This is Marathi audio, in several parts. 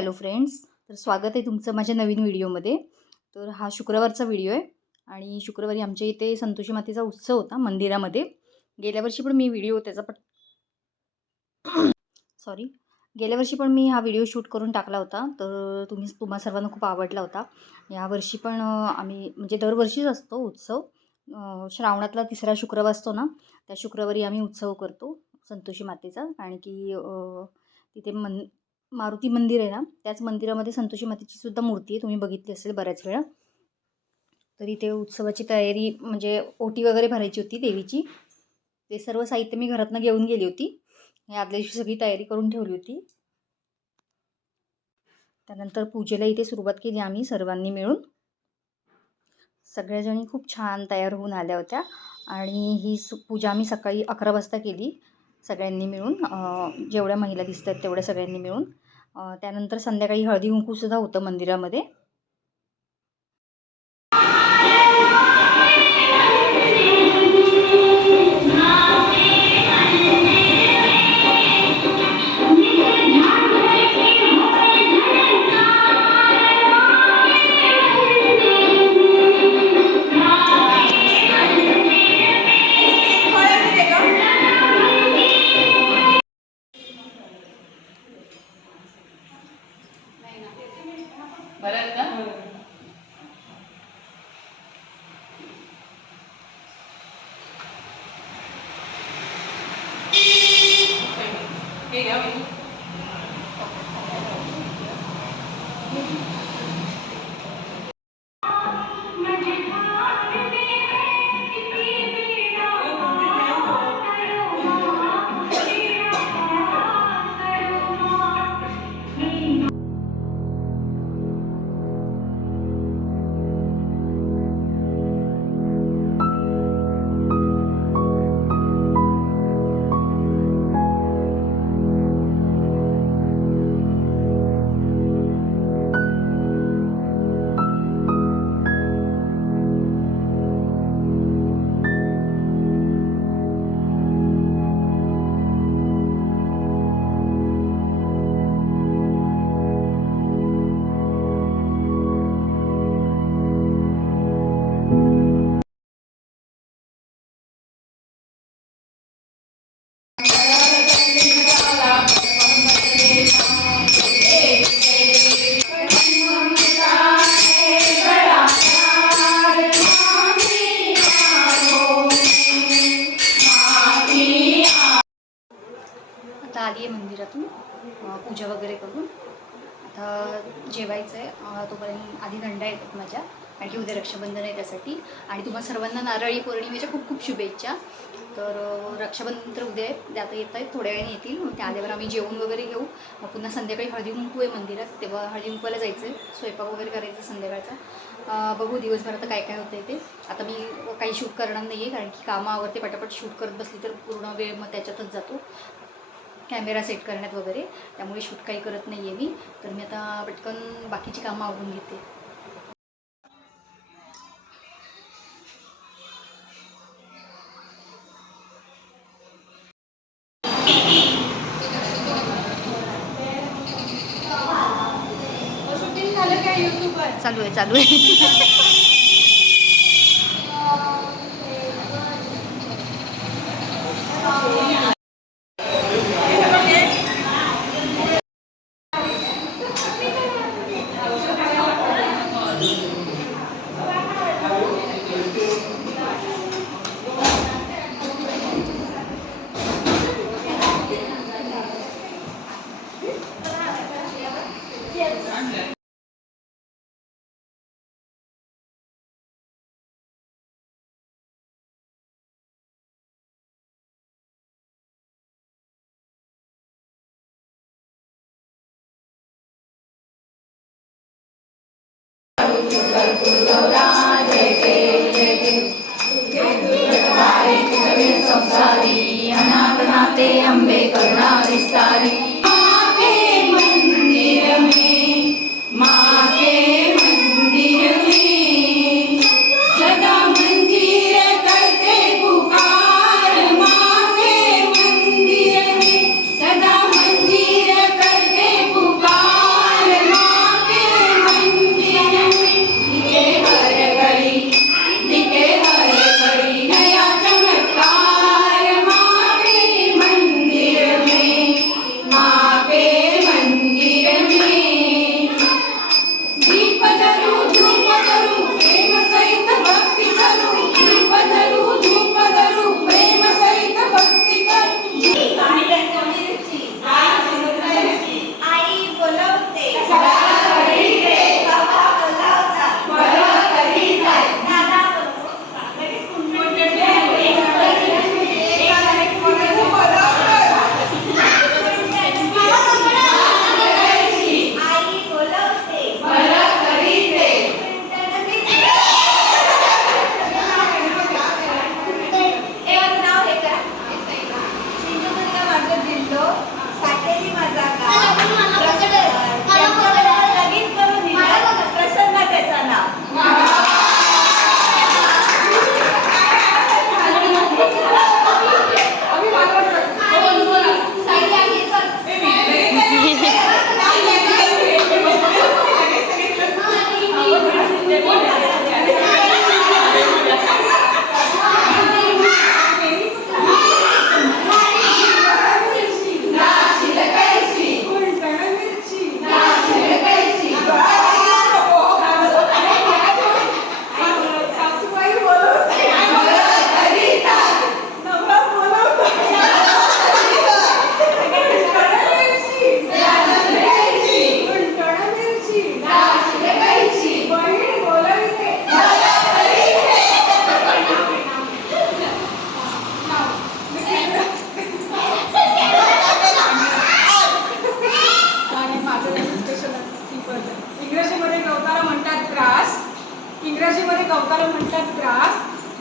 Hello friends. तर स्वागत आहे तुमचं माझ्या नवीन व्हिडिओमध्ये. तर हा शुक्रवारचा व्हिडिओ आहे आणि शुक्रवारी आमच्या इथे संतोषी मातेचा उत्सव होता मंदिरामध्ये. गेल्या वर्षी पण मी व्हिडिओ त्याचा पण सॉरी गेल्या वर्षी पण मी हा व्हिडिओ शूट करून टाकला होता. तर तुम्हा सर्वांना खूप आवडला होता. यावर्षी पण आम्ही म्हणजे दरवर्षीच असतो उत्सव. श्रावणातला 3रा शुक्रवार असतो ना, त्या शुक्रवारी आम्ही उत्सव करतो संतोषी मातेचा. आणि की तिथे मारुती मंदिर आहे ना, त्याच मंदिरामध्ये संतोषी मातेची सुद्धा मूर्ती आहे. तुम्ही बघितली असेल बऱ्याच वेळा. तर इथे उत्सवाची तयारी म्हणजे ओटी वगैरे भरायची होती देवीची. ते सर्व साहित्य मी घरातनं घेऊन गेली होती. आदल्या दिवशी सगळी तयारी करून ठेवली होती. त्यानंतर पूजेला इथे सुरुवात केली आम्ही सर्वांनी मिळून. सगळ्याजणी खूप छान तयार होऊन आल्या होत्या आणि ही पूजा आम्ही सकाळी 11 वाजता केली सगळ्यांनी मिळून. जेवढ्या महिला दिसतात तेवढ्या सगळ्यांनी मिळून. त्यानंतर संध्याकाळी हळदी कुंकूसुद्धा होतं मंदिरामध्ये. बरं का? हे घ्या. आता आली आहे मंदिरातून पूजा वगैरे करून. आता जेवायचं आहे. तोपर्यंत आधी दंडा येतात माझ्या, कारण की उद्या रक्षाबंधन आहे त्यासाठी. आणि तुम्हा सर्वांना नारळी पौर्णिमेच्या खूप खूप शुभेच्छा. तर रक्षाबंधन तर उद्या आहे, आता येत आहेत, थोड्या वेळाने येतील. मग त्या आल्यावर आम्ही जेवण वगैरे घेऊ. मग पुन्हा संध्याकाळी हळदी कुंकू आहे मंदिरात, तेव्हा हळदी कुंकूला जायचं आहे. स्वयंपाक वगैरे करायचं संध्याकाळचा. बघू दिवसभर आता काय काय होतं आहे ते. आता मी काही शूट करणार नाही आहे, कारण की कामावरती पटापट शूट करत बसली तर पूर्ण वेळ मग त्याच्यातच जातो कॅमेरा सेट करण्यात वगैरे. त्यामुळे शूट काही करत नाही आहे मी. तर मी आता पटकन बाकीची कामं आवरून घेते. चालू आहे. संसारी अनाथनाथे अंबे करुणा विस्तारी.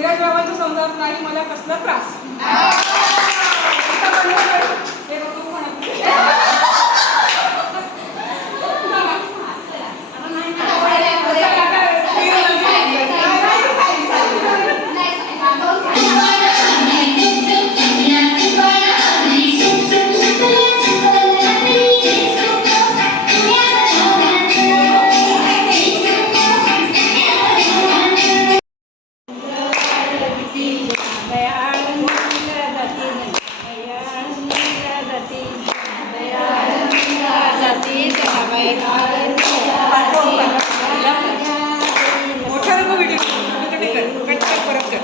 धीरज बाबांच्या समजावत नाही मला कसला त्रास. हे नको म्हणत. मोठा नको व्हिडिओ, कट कर परत कर.